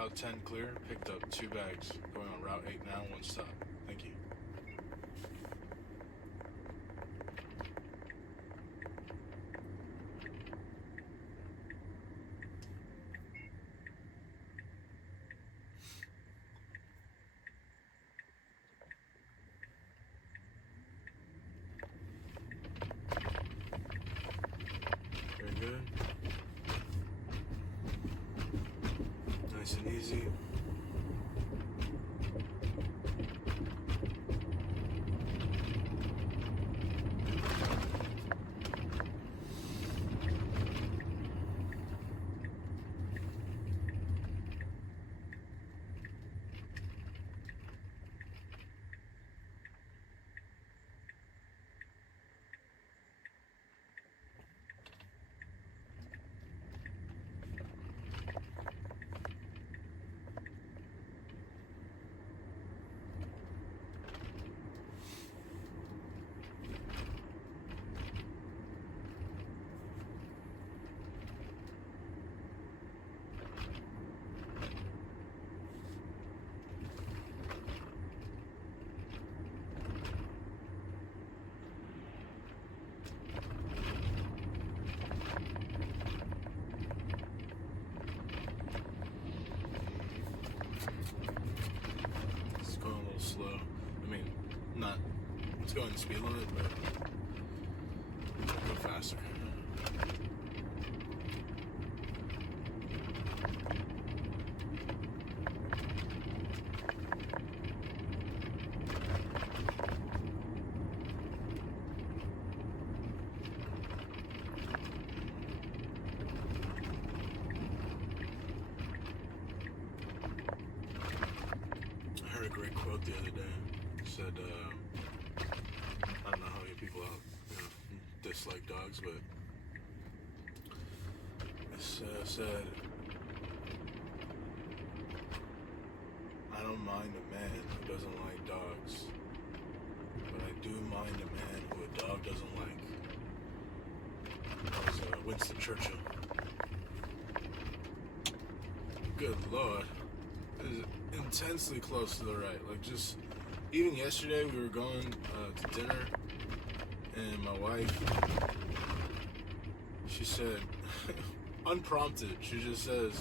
Route 10 clear. Picked up 2 bags. Going on Route 8 now, 1 stop. Thank you. Very good. Nice and easy. Slow. I mean, not, it's going the speed limit, but go faster. I heard a great quote the other day. It said, I don't know how many people dislike dogs, but it said, I don't mind a man who doesn't like dogs, but I do mind a man who a dog doesn't like. That was Winston Churchill. Good Lord. It is intensely close to the right. Like, just even yesterday we were going to dinner, and my wife, she said, unprompted, she just says,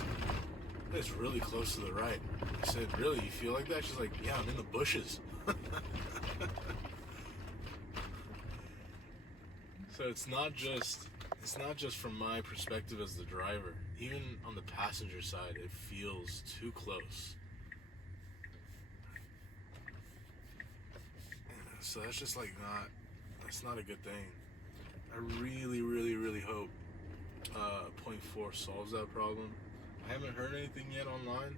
it's really close to the right. I said, really, you feel like that? She's like, yeah, I'm in the bushes. So it's not just from my perspective as the driver. Even on the passenger side, it feels too close. So that's just like that's not a good thing. I really, really, really hope 0.4 solves that problem. I haven't heard anything yet online,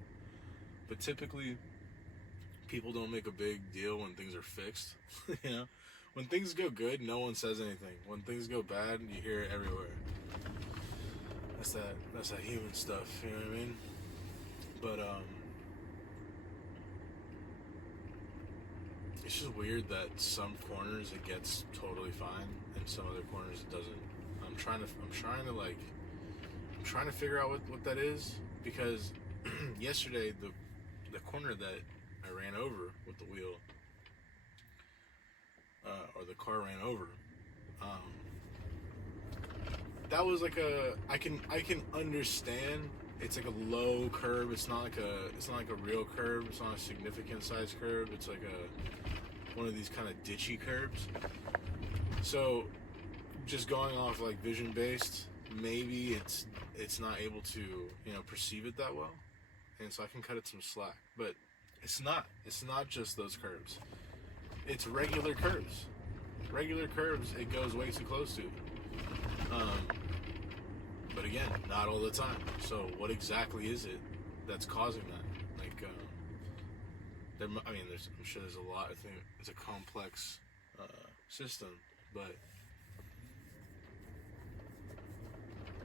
but typically people don't make a big deal when things are fixed. You know, when things go good, no one says anything. When things go bad, you hear it everywhere. That's that human stuff, you know what I mean? But it's just weird that some corners it gets totally fine and some other corners it doesn't. I'm trying to figure out what that is, because yesterday the corner that I ran over with the wheel, or the car ran over, that was like I can understand. It's like a low curve. It's not like a real curve. It's not a significant size curve. It's like one of these kind of ditchy curves. So just going off like vision based, maybe it's not able to, perceive it that well, and so I can cut it some slack. But it's not just those curves. It's regular curves. Regular curves it goes way too close to. But again, not all the time. So what exactly is it that's causing that? Like, I'm sure there's a lot. I think it's a complex system, but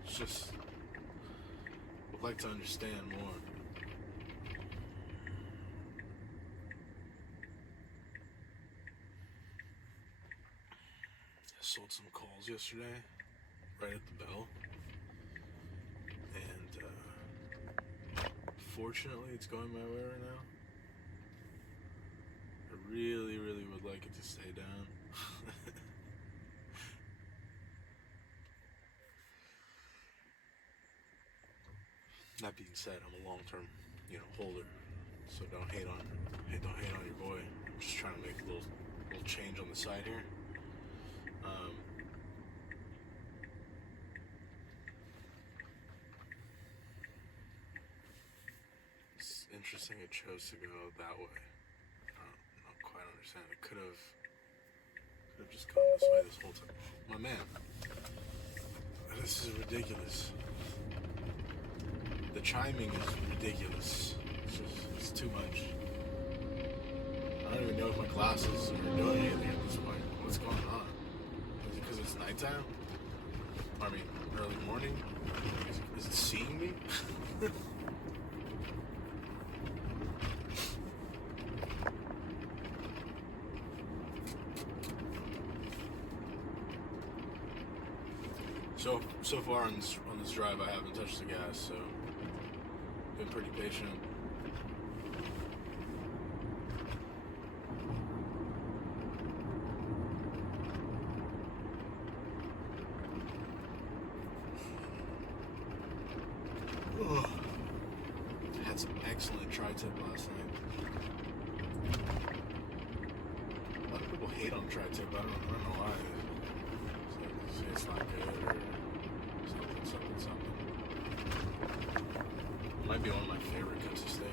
it's just, would like to understand more. I sold some calls yesterday, right at the bell. And Unfortunately, it's going my way right now. I really, really would like it to stay down. That being said, I'm a long-term, holder. So don't hate on your boy. I'm just trying to make a little change on the side here. It's interesting it chose to go that way. I don't quite understand. It could have just gone this way this whole time. My man, this is ridiculous. The chiming is ridiculous. It's too much. I don't even know if my glasses are doing anything at this point. What's going on? Is it because it's nighttime? I mean, early morning? Is it seeing me? So far on this drive, I haven't touched the gas, so been pretty patient. Ugh. Had some excellent tri-tip last night. A lot of people hate on tri-tip. I don't know why. It's not good or something. It might be one of my favorite cuts of steak.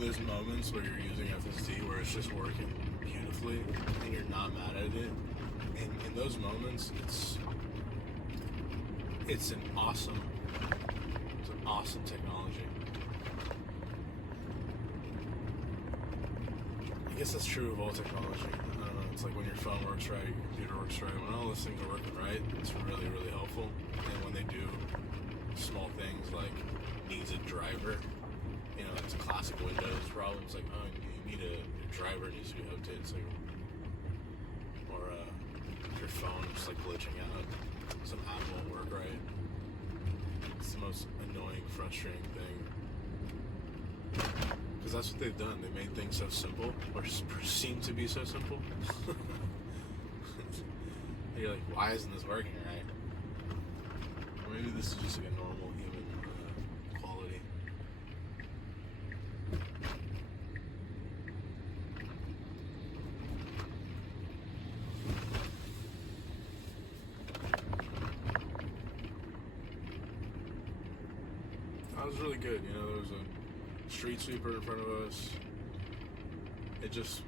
There's moments where you're using FSD where it's just working beautifully and you're not mad at it. And in those moments, it's an awesome technology. I guess that's true of all technology. I don't know. It's like when your phone works right, your computer works right. When all those things are working right, it's really, really helpful. And when they do small things like needs a driver. It's a classic Windows problem. It's like, oh, you need your driver needs to be updated. It's like, or your phone is like glitching out. Some app won't work right. It's the most annoying, frustrating thing. Because that's what they've done. They made things so simple, or seem to be so simple. You're like, why isn't this working right? Or maybe this is just like a normal human quality. That was really good. There was a street sweeper in front of us. It just,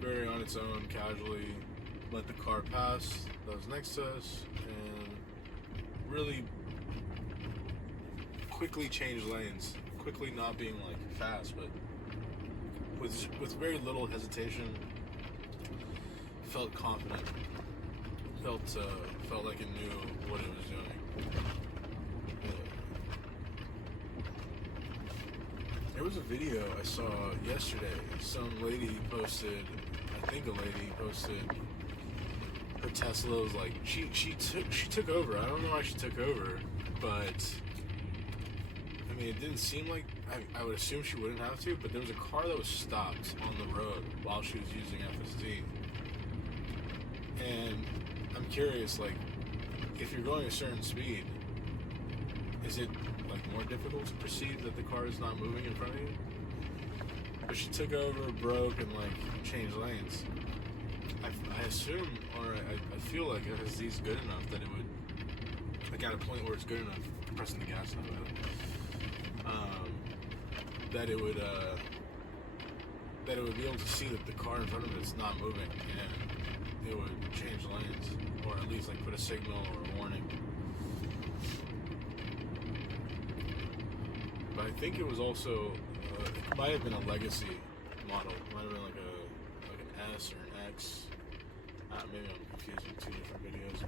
very on its own, casually let the car pass that was next to us and really quickly changed lanes. Quickly, not being like fast, but with very little hesitation. Felt confident. Felt like it knew what it was doing. There was a video I saw yesterday. Some lady posted, I think a lady posted her Tesla was like, she took over. I don't know why she took over, but I mean, it didn't seem like, I would assume she wouldn't have to, but there was a car that was stopped on the road while she was using FSD. And I'm curious, like, if you're going a certain speed, is it like more difficult to perceive that the car is not moving in front of you? But she took over, broke, and like changed lanes. I assume, or I feel like FSD is good enough that it would, like at a point where it's good enough, pressing the gas on it, that it would be able to see that the car in front of it's not moving, and it would change lanes, or at least like put a signal or a warning. But I think it was also it might have been a legacy model. It might have been like an S or an X. Maybe I'm confusing two different videos.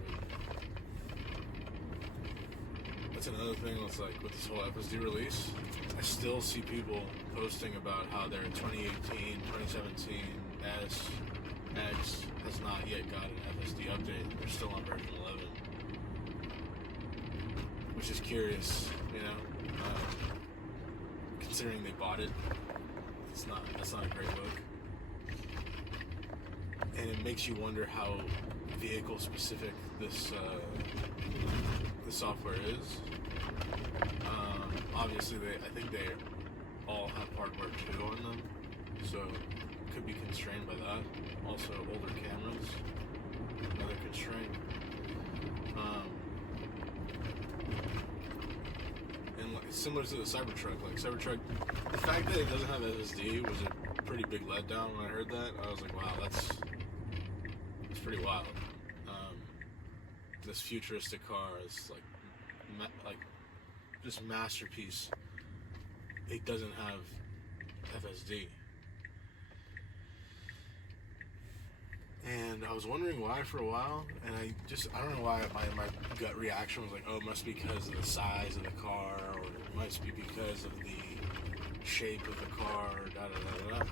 But that's another thing. It's like with this whole FSD release, I still see people posting about how their 2018, 2017 S, X has not yet got an FSD update. They're still on version 11, which is curious, you know. Considering they bought it, that's not a great look. And it makes you wonder how vehicle specific this software is. Obviously, I think they all have hardware 2 on them, so could be constrained by that. Also, older cameras, another constraint. And like, similar to the Cybertruck, like Cybertruck, the fact that it doesn't have FSD was a pretty big letdown when I heard that. I was like, wow, that's pretty wild. This futuristic car is like this masterpiece. It doesn't have FSD, and I was wondering why for a while, and I don't know why my gut reaction was like, oh, it must be because of the size of the car, or it must be because of the shape of the car, or da da da da.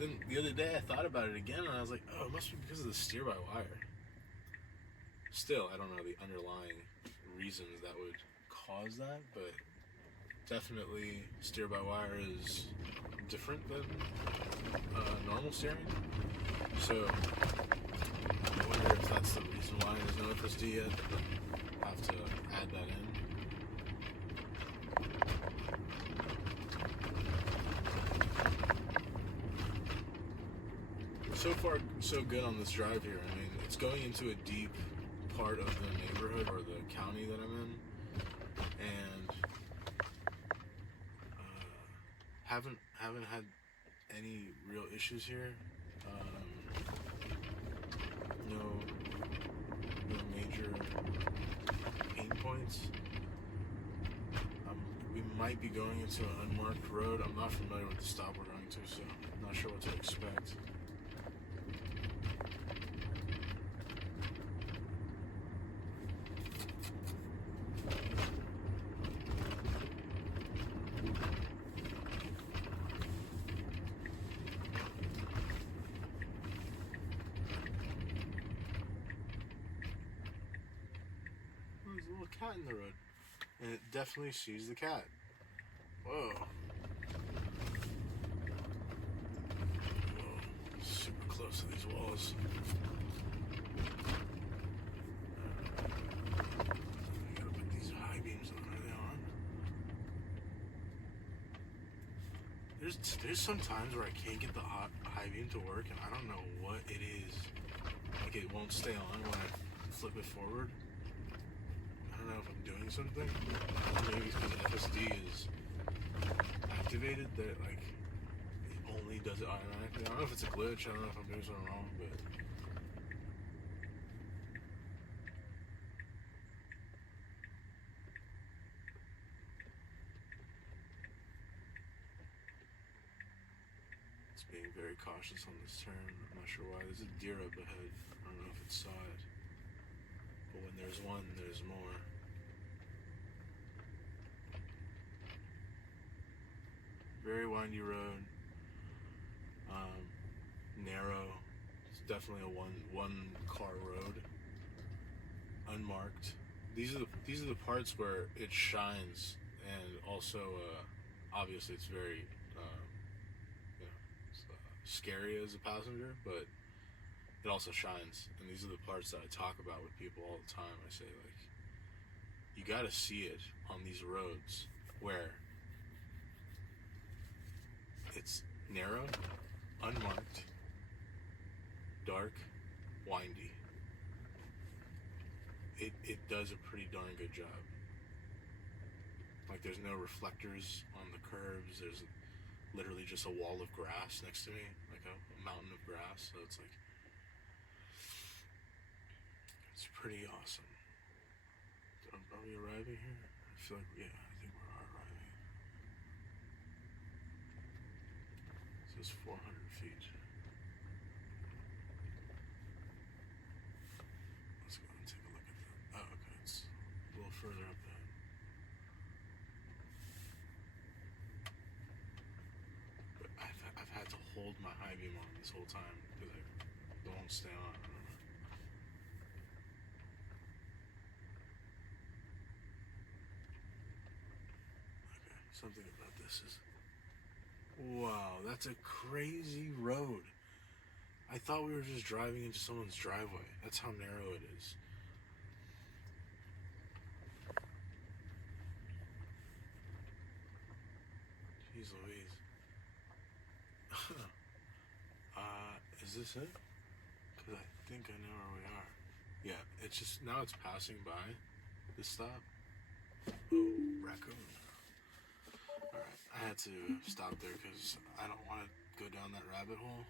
Then the other day I thought about it again, and I was like, oh, it must be because of the steer-by-wire. Still, I don't know the underlying reasons that would cause that, but definitely steer-by-wire is different than normal steering. So I wonder if that's the reason why there's no FSD yet. I'll have to add that in. So far, so good on this drive here. I mean, it's going into a deep part of the neighborhood or the county that I'm in, and haven't had any real issues here. No major pain points. We might be going into an unmarked road. I'm not familiar with the stop we're going to, so I'm not sure what to expect. There's a little cat in the road, and it definitely sees the cat. Whoa. Super close to these walls. I gotta put these high beams on. Are they on? There's some times where I can't get the high beam to work, and I don't know what it is. Like, it won't stay on when I flip it forward. I don't know if I'm doing something. Maybe it's because FSD is activated that like it only does it automatically. I don't know if it's a glitch. I don't know if I'm doing something wrong, but it's being very cautious on this turn. I'm not sure why. There's a deer up ahead. I don't know if it saw it, but when there's one, there's more. Very windy road, narrow. It's definitely a one car road, unmarked. These are the parts where it shines, and also obviously it's very scary as a passenger, but it also shines. And these are the parts that I talk about with people all the time. I say, like, you got to see it on these roads where it's narrow, unmarked, dark, windy. It does a pretty darn good job. Like, there's no reflectors on the curbs. There's literally just a wall of grass next to me, like a mountain of grass. So it's like, it's pretty awesome. Are we arriving here? I feel like, yeah, I think we are arriving. says 400 feet. Let's go and take a look at that. Oh, okay, it's a little further up there. But I've had to hold my high beam on this whole time because it won't stay on. I don't know. Okay, something about this is. Wow, that's a crazy road. I thought we were just driving into someone's driveway. That's how narrow it is. Jeez Louise. Is this it? Because I think I know where we are. Yeah, it's just, now it's passing by this stop. Oh, raccoon. Alright, I had to stop there because I don't want to go down that rabbit hole.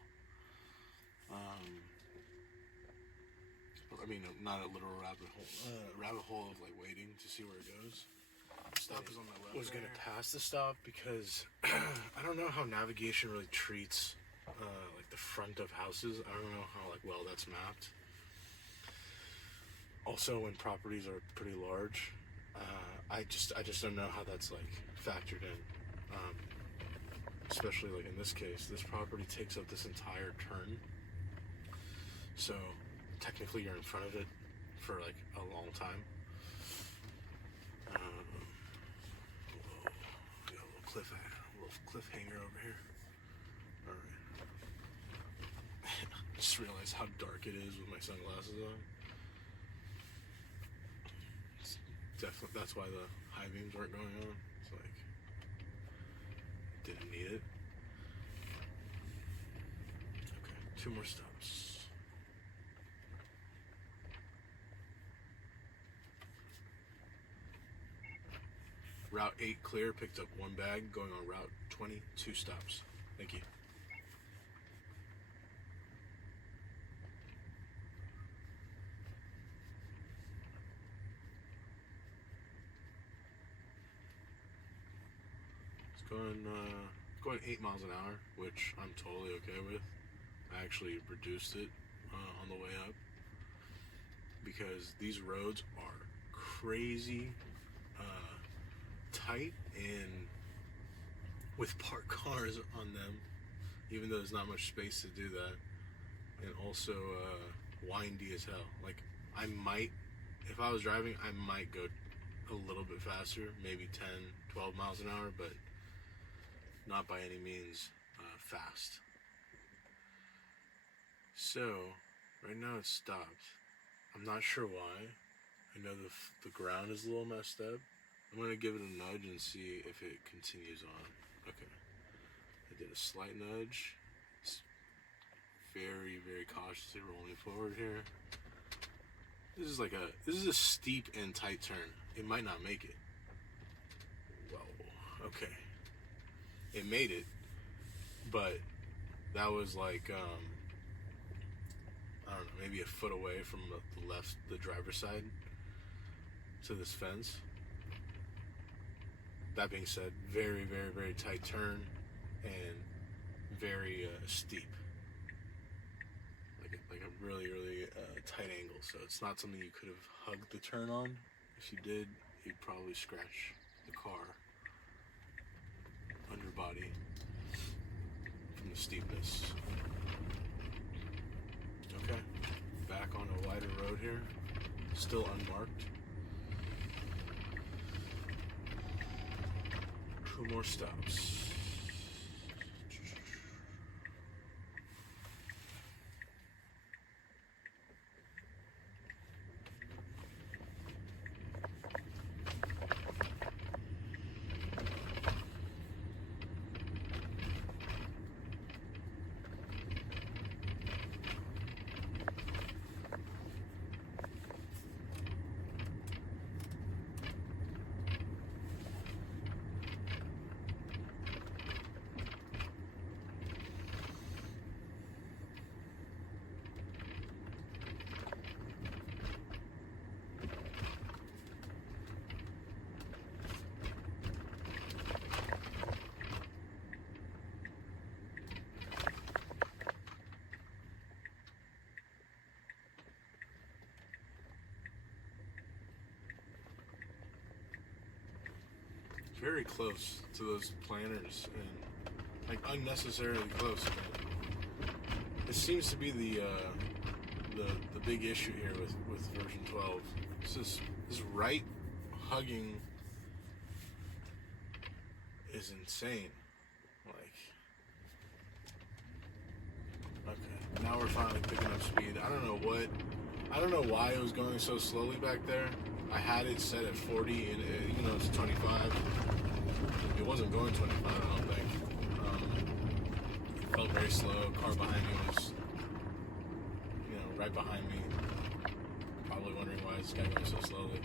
I mean, not a literal rabbit hole. Rabbit hole of like waiting to see where it goes. Stop is on my left. I was gonna pass the stop because I don't know how navigation really treats like the front of houses. I don't know how like well that's mapped. Also, when properties are pretty large, I just don't know how that's like factored in. Especially like in this case, this property takes up this entire turn. So technically you're in front of it for like a long time. We got a little cliffhanger over here. Alright. Just realized how dark it is with my sunglasses on. It's definitely, that's why the high beams weren't going on. It's like, didn't need it. Okay, 2 more stops. Route 8 clear, picked up 1 bag, going on Route 20, 2 stops. Thank you. It's going 8 miles an hour, which I'm totally okay with. I actually reduced it on the way up because these roads are crazy tight and with parked cars on them, even though there's not much space to do that, and also windy as hell. Like, I might, if I was driving, I might go a little bit faster, maybe 10, 12 miles an hour, but not by any means fast. So, right now it's stopped. I'm not sure why. I know the ground is a little messed up. I'm going to give it a nudge and see if it continues on. Okay. I did a slight nudge. It's very, very cautiously rolling forward here. This is a steep and tight turn. It might not make it. Whoa. Okay. It made it, but that was like, I don't know, maybe a foot away from the driver's side to this fence. That being said, very, very, very tight turn and very steep. Like a really, really tight angle. So it's not something you could have hugged the turn on. If you did, you'd probably scratch the car underbody from the steepness. Okay, back on a wider road here, still unmarked. 2 more stops. very close to those planners, and like unnecessarily close. It seems to be the big issue here with version 12. It's this right hugging is insane. Like, okay, now we're finally picking up speed. I don't know why it was going so slowly back there. I had it set at 40, and even though it's 25, it wasn't going 25, I don't think. It felt very slow. Car behind me was, right behind me. Probably wondering why this guy going so slowly.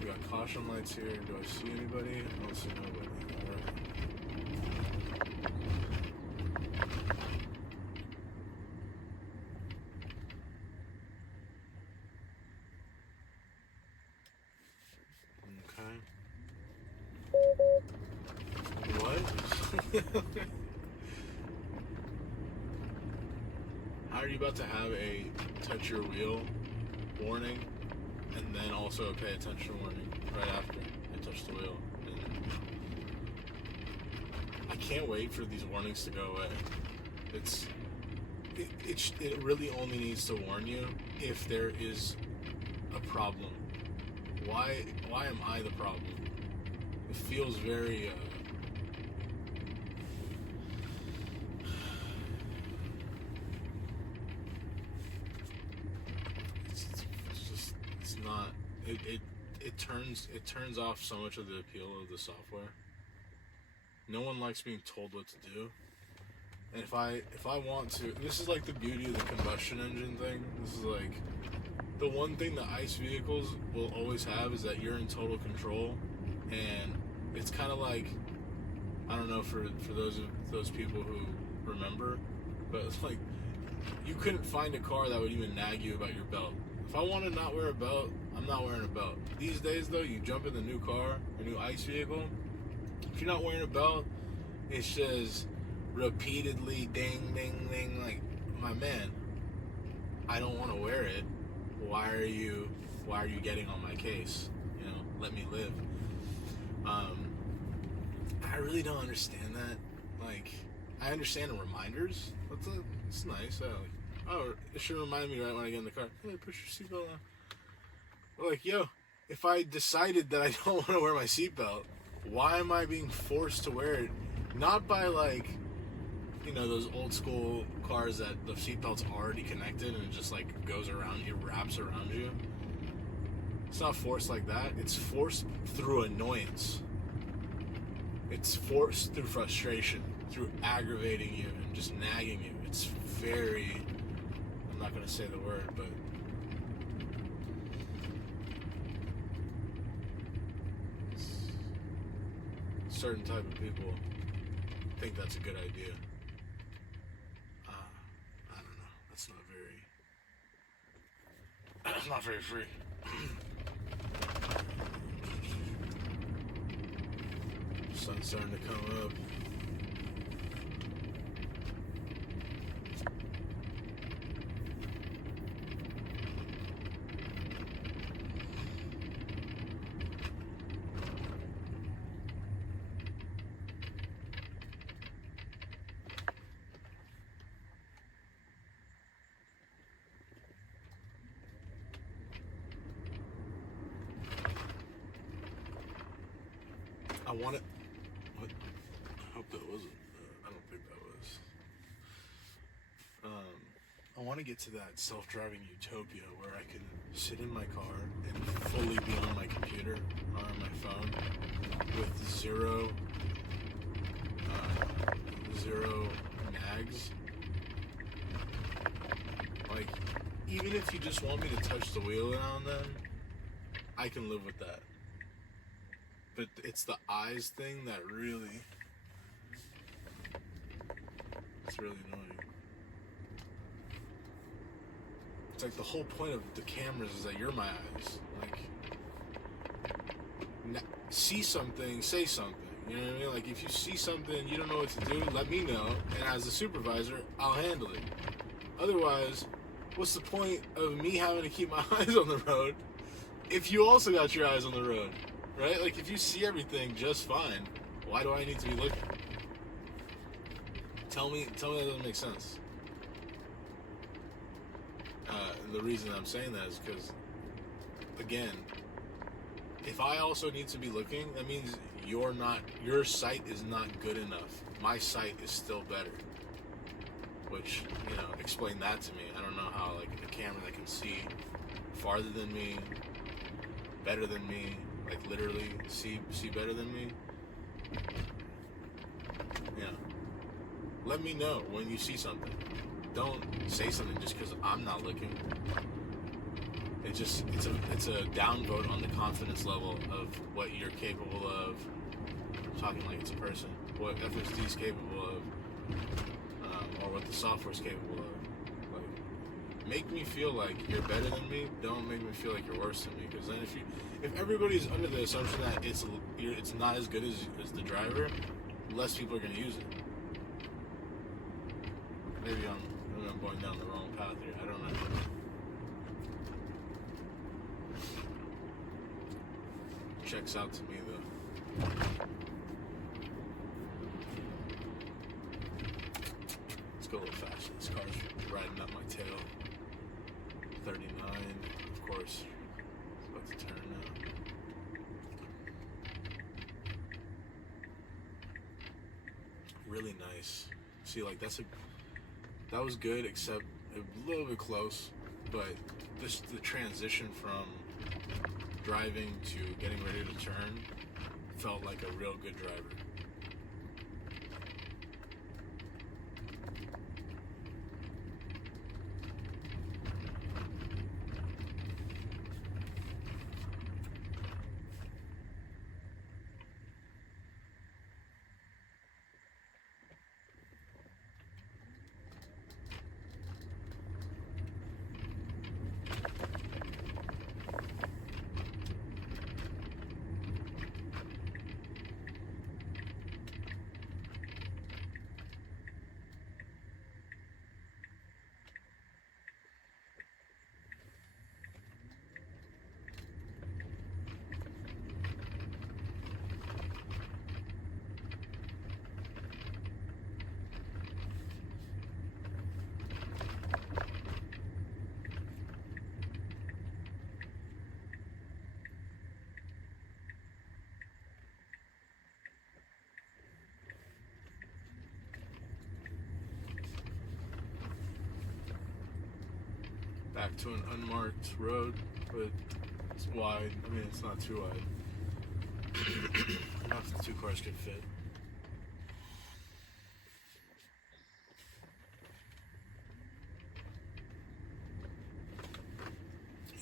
We got caution lights here. Do I see anybody? I don't see nobody. What? How are you about to have a touch your wheel warning and then also a pay attention warning right after I touch the wheel? And I can't wait for these warnings to go away. It really only needs to warn you if there is a problem. Why am I the problem? It feels very it turns off so much of the appeal of the software. No one likes being told what to do. And if I want to, this is like the beauty of the combustion engine thing. This is like the one thing that ICE vehicles will always have is that you're in total control. And it's kind of like, I don't know for those people who remember, but it's like you couldn't find a car that would even nag you about your belt. If I want to not wear a belt, I'm not wearing a belt. These days though, you jump in the new car, a new ICE vehicle, if you're not wearing a belt, it says repeatedly ding ding ding, like, my man, I don't want to wear it. Why are you getting on my case? Let me live. I really don't understand that. Like, I understand the reminders. It's nice. It should remind me right when I get in the car. Hey, push your seatbelt on. Like, yo, if I decided that I don't want to wear my seatbelt, why am I being forced to wear it? Not by, like, those old school cars that the seatbelt's already connected and it just, like, goes around you, wraps around you. It's not forced like that. It's forced through annoyance. It's forced through frustration, through aggravating you and just nagging you. It's very, I'm not going to say the word, but certain type of people think that's a good idea. I don't know. That's not very free. Sun's starting to come up. I want it. What? I hope that wasn't. I don't think that was. I want to get to that self-driving utopia where I can sit in my car and fully be on my computer or on my phone with zero nags. Like, even if you just want me to touch the wheel now and then, I can live with that. But it's the eyes thing that really, it's really annoying. It's like the whole point of the cameras is that you're my eyes. Like, see something, say something. You know what I mean? Like, if you see something you don't know what to do, let me know. And as the supervisor, I'll handle it. Otherwise, what's the point of me having to keep my eyes on the road if you also got your eyes on the road, right? Like, if you see everything just fine, why do I need to be looking? Tell me that doesn't make sense. And the reason I'm saying that is because, again, if I also need to be looking, that means your sight is not good enough. My sight is still better. Which, explain that to me. I don't know how, like, a camera that can see farther than me, better than me, like, literally see better than me. Let me know when you see something. Don't say something just because I'm not looking. It's a downvote on the confidence level of what you're capable of. I'm talking like it's a person. What FSD is capable of, or what the software is capable of. Like, make me feel like you're better than me. Don't make me feel like you're worse than me. Because then if everybody's under the assumption that it's not as good as the driver, less people are going to use it. Maybe I'm going down the wrong path here. I don't know. Checks out to me though. Let's go a little faster. This car's riding up my tail. 39, of course. It's about to turn now. Really nice. See, like that was good, except a little bit close, but the transition from driving to getting ready to turn felt like a real good driver. Back to an unmarked road, but it's wide. I mean, it's not too wide. Enough that two cars could fit.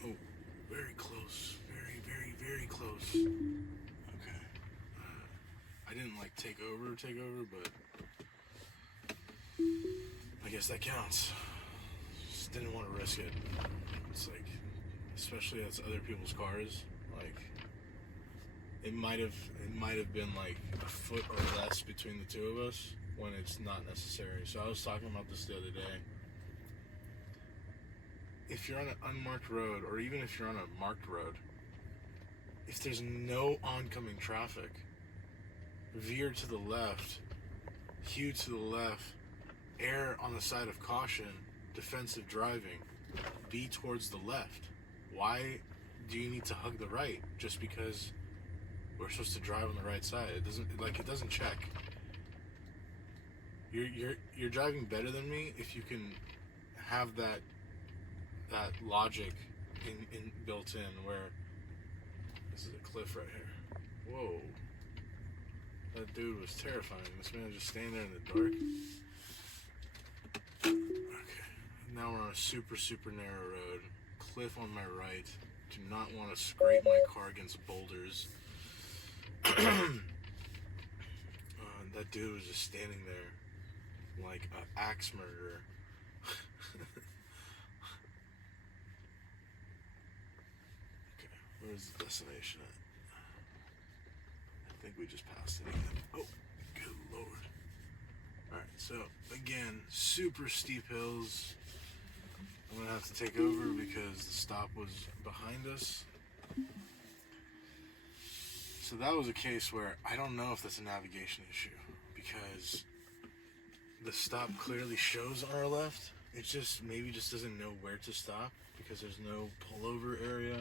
Oh, very close. Very, very, very close. Okay. I didn't take over, but I guess that counts. Just didn't want to risk it. It's like, especially as other people's cars, like, it might have been like a foot or less between the two of us when it's not necessary. So I was talking about this the other day. If you're on an unmarked road, or even if you're on a marked road, if there's no oncoming traffic, veer to the left, hew to the left, err on the side of caution, defensive driving, be towards the left. Why do you need to hug the right just because we're supposed to drive on the right side? It doesn't check. You're driving better than me if you can have that logic in built in, where this is a cliff right here. Whoa. That dude was terrifying. This man just standing there in the dark. Okay. Now we're on a super, super narrow road. Cliff on my right. Do not want to scrape my car against boulders. That dude was just standing there like an axe murderer. Okay, where's the destination at? I think we just passed it again. Oh, good lord. Alright, so again, super steep hills. I'm gonna have to take over because the stop was behind us. So that was a case where I don't know if that's a navigation issue because the stop clearly shows on our left. It just maybe just doesn't know where to stop because there's no pullover area.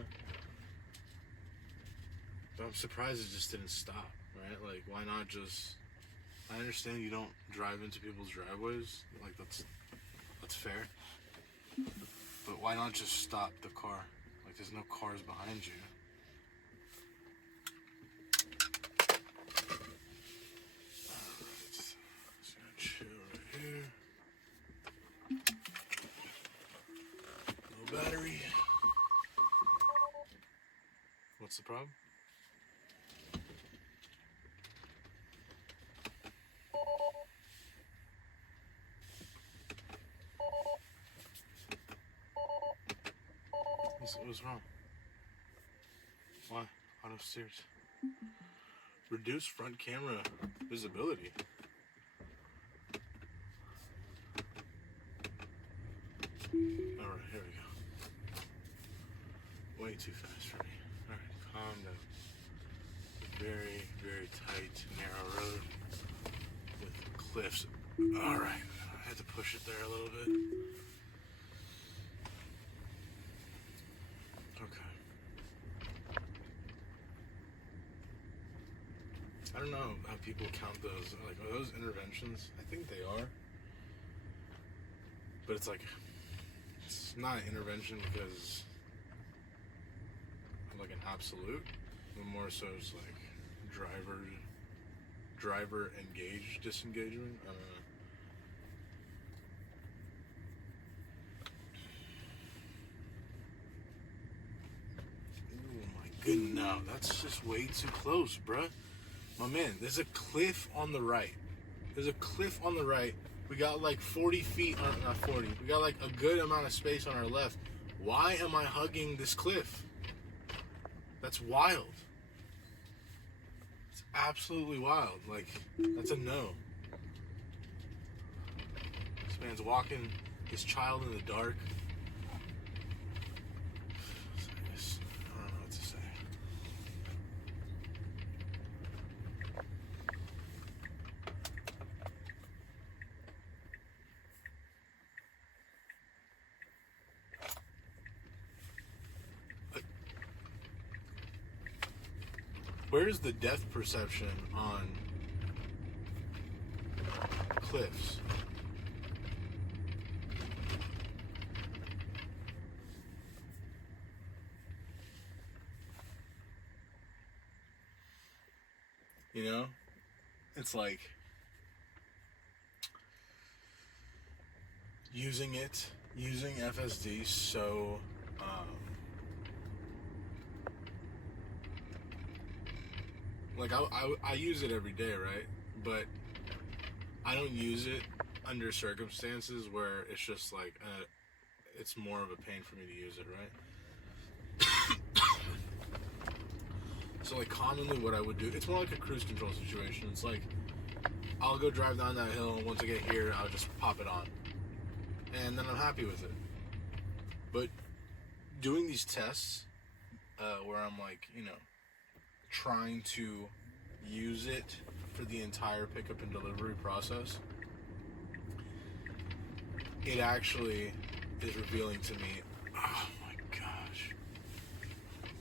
But I'm surprised it just didn't stop, right? Like, why not just... I understand you don't drive into people's driveways. Like, that's fair. But why not just stop the car? Like, there's no cars behind you. Alright. Just gonna chill right here. No battery. What's the problem? What's wrong? Why? Out of steers. Reduce front camera visibility. Alright, here we go. Way too fast for me. Alright, calm down. Very, very tight, narrow road with cliffs. Alright, I had to push it there a little bit. Okay. I don't know how people count those. Like, are those interventions? I think they are. But it's like, it's not an intervention because of like an absolute, but more so it's like driver engaged disengagement. I don't know. Oh my goodness, no, that's just way too close, bruh. My man, there's a cliff on the right. There's a cliff on the right. We got like 40 feet, not 40. We got like a good amount of space on our left. Why am I hugging this cliff? That's wild. It's absolutely wild. Like, that's a no. This man's walking his child in the dark. I don't know what to say. Where's the depth perception on cliffs? You know? It's like using FSD so like I use it every day, right? But I don't use it under circumstances where it's just like it's more of a pain for me to use it, right? So like commonly what I would do, it's more like a cruise control situation. It's like I'll go drive down that hill, and once I get here I'll just pop it on and then I'm happy with it. But doing these tests where I'm like, you know, trying to use it for the entire pickup and delivery process, it actually is revealing to me, oh my gosh,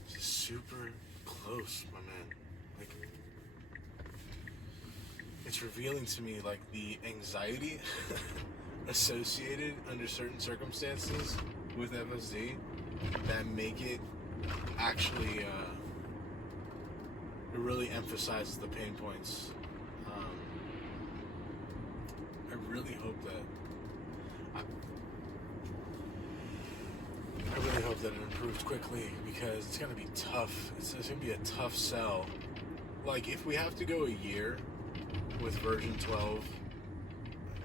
this is super close, my man. Like, it's revealing to me like the anxiety associated under certain circumstances with FSD that make it actually it really emphasizes the pain points. I really hope that I really hope that it improves quickly because it's gonna be tough. It's gonna be a tough sell. Like, if we have to go a year with version 12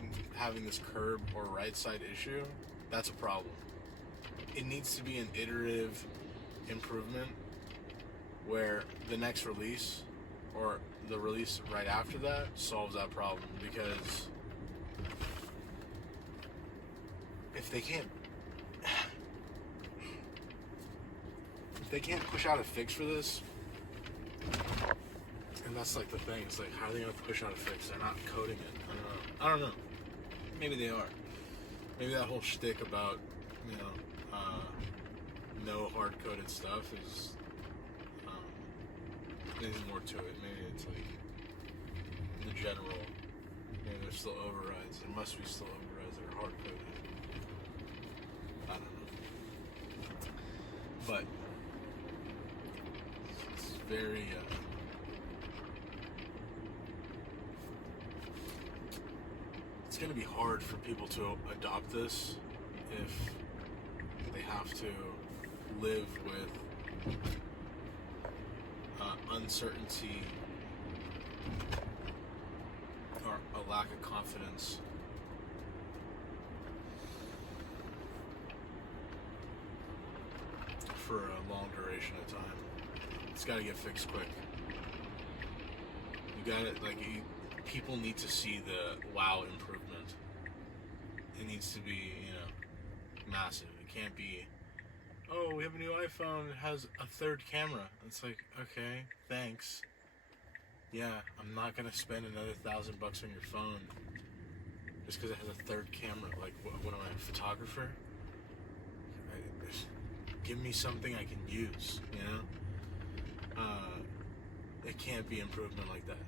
and having this curb or right side issue, that's a problem. It needs to be an iterative improvement where the next release or the release right after that solves that problem, because if they can't push out a fix for this, And that's like the thing. It's like, how are they gonna push out a fix? They're not coding it. I don't know. Maybe they are. Maybe that whole shtick about, no hard-coded stuff is, there's more to it. Maybe it's like the general, maybe there's still overrides. There must be still overrides that are hard-coded. I don't know. But it's very, it's going to be hard for people to adopt this if they have to live with uncertainty or a lack of confidence for a long duration of time. It's got to get fixed quick. You got it. People need to see the wow improvement. It needs to be, massive. It can't be, oh, we have a new iPhone. It has a third camera. It's like, okay, thanks. Yeah, I'm not gonna spend another $1,000 on your phone just because it has a third camera. Like, what am I, a photographer? Give me something I can use. It can't be improvement like that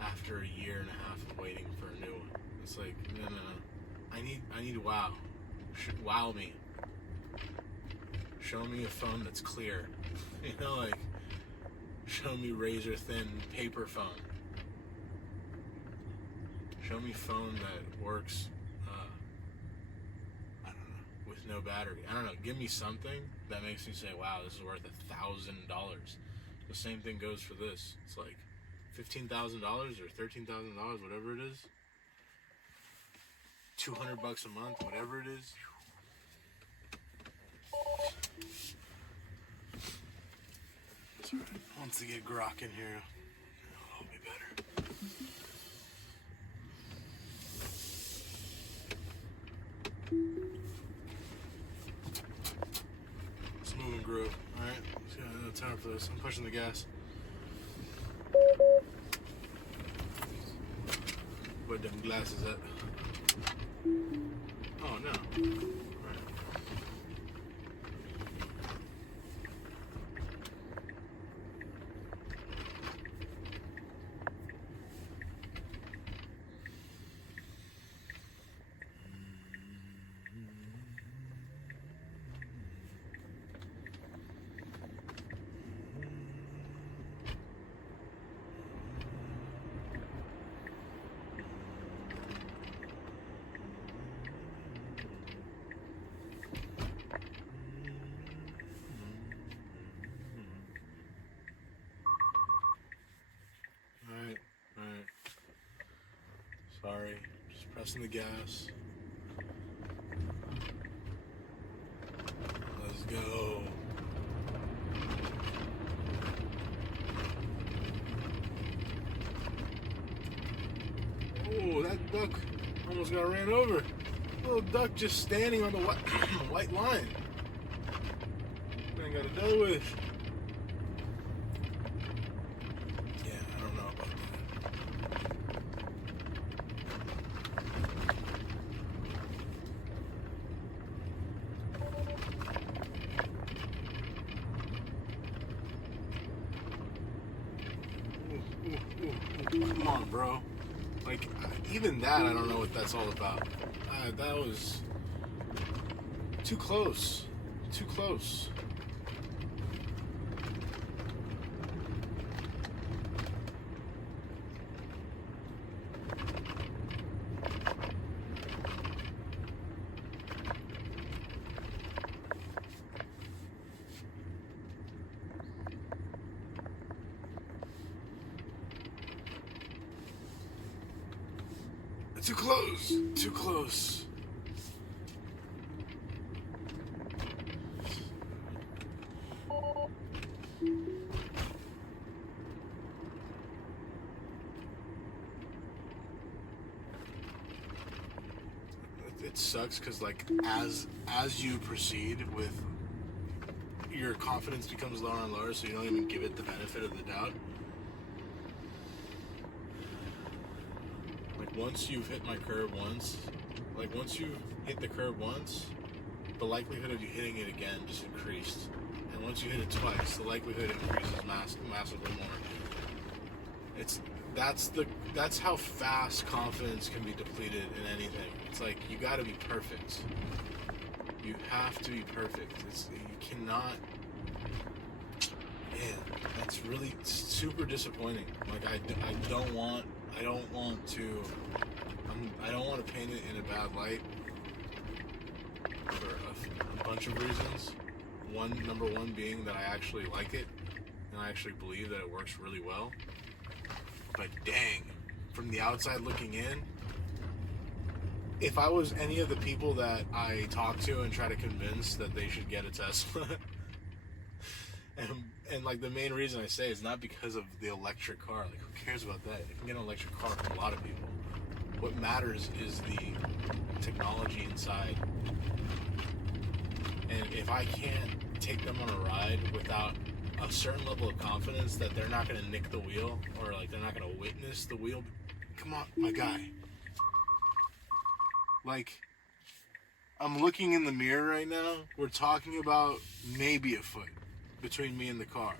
after a year and a half of waiting for a new one. It's like, no. I need wow. Wow me. Show me a phone that's clear. Show me razor thin paper phone. Show me phone that works, I don't know, with no battery. I don't know. Give me something that makes me say, wow, this is worth $1,000. The same thing goes for this. It's like $15,000 or $13,000, whatever it is. $200 a month, whatever it is. It's all right. Once they get grok in here, it'll be better. Let's move and groove. All right, let's get no time for this. I'm pushing the gas. Where them glasses at? Oh no. Alright. Sorry, just pressing the gas. Let's go. Oh, that duck almost got ran over. Little duck just standing on the white line. Man got to deal with. Yeah, I don't know about that. Come on, bro. Like, even that, I don't know what that's all about. That was too close. Too close. Too close. Too close. It sucks because, like, as you proceed with, your confidence becomes lower and lower, so you don't even give it the benefit of the doubt. once you've hit my curb once, like once you hit the curb once, the likelihood of you hitting it again just increased. And once you hit it twice, the likelihood increases massively more. That's how fast confidence can be depleted in anything. It's like you got to be perfect. You have to be perfect. You cannot. Man, that's really super disappointing. Like I don't want to paint it in a bad light for a bunch of reasons. Number one being that I actually like it and I actually believe that it works really well. But dang, from the outside looking in, if I was any of the people that I talk to and try to convince that they should get a Tesla, and like the main reason I say is not because of the electric car. Like who cares about that? You can get an electric car from a lot of people. What matters is the technology inside. And if I can't take them on a ride without a certain level of confidence that they're not going to nick the wheel or like they're not going to witness the wheel, come on, my guy. Like, I'm looking in the mirror right now. We're talking about maybe a foot between me and the car.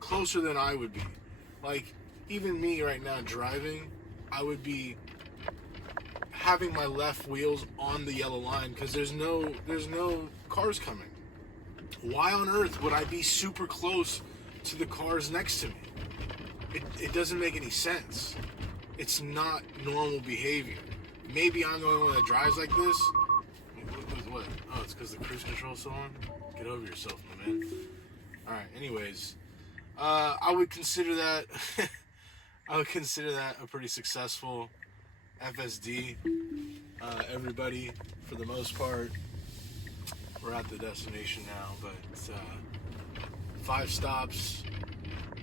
Closer than I would be. Like, even me right now driving, I would be having my left wheels on the yellow line because there's no cars coming. Why on earth would I be super close to the cars next to me? It doesn't make any sense. It's not normal behavior. Maybe I'm the only one that drives like this. What? Oh, it's because the cruise control's still on? Get over yourself, my man. Alright, anyways. I would consider that a pretty successful FSD. Everybody, for the most part, we're at the destination now, but 5 stops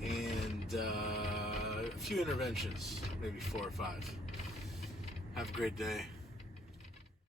and a few interventions, maybe 4 or 5. Have a great day.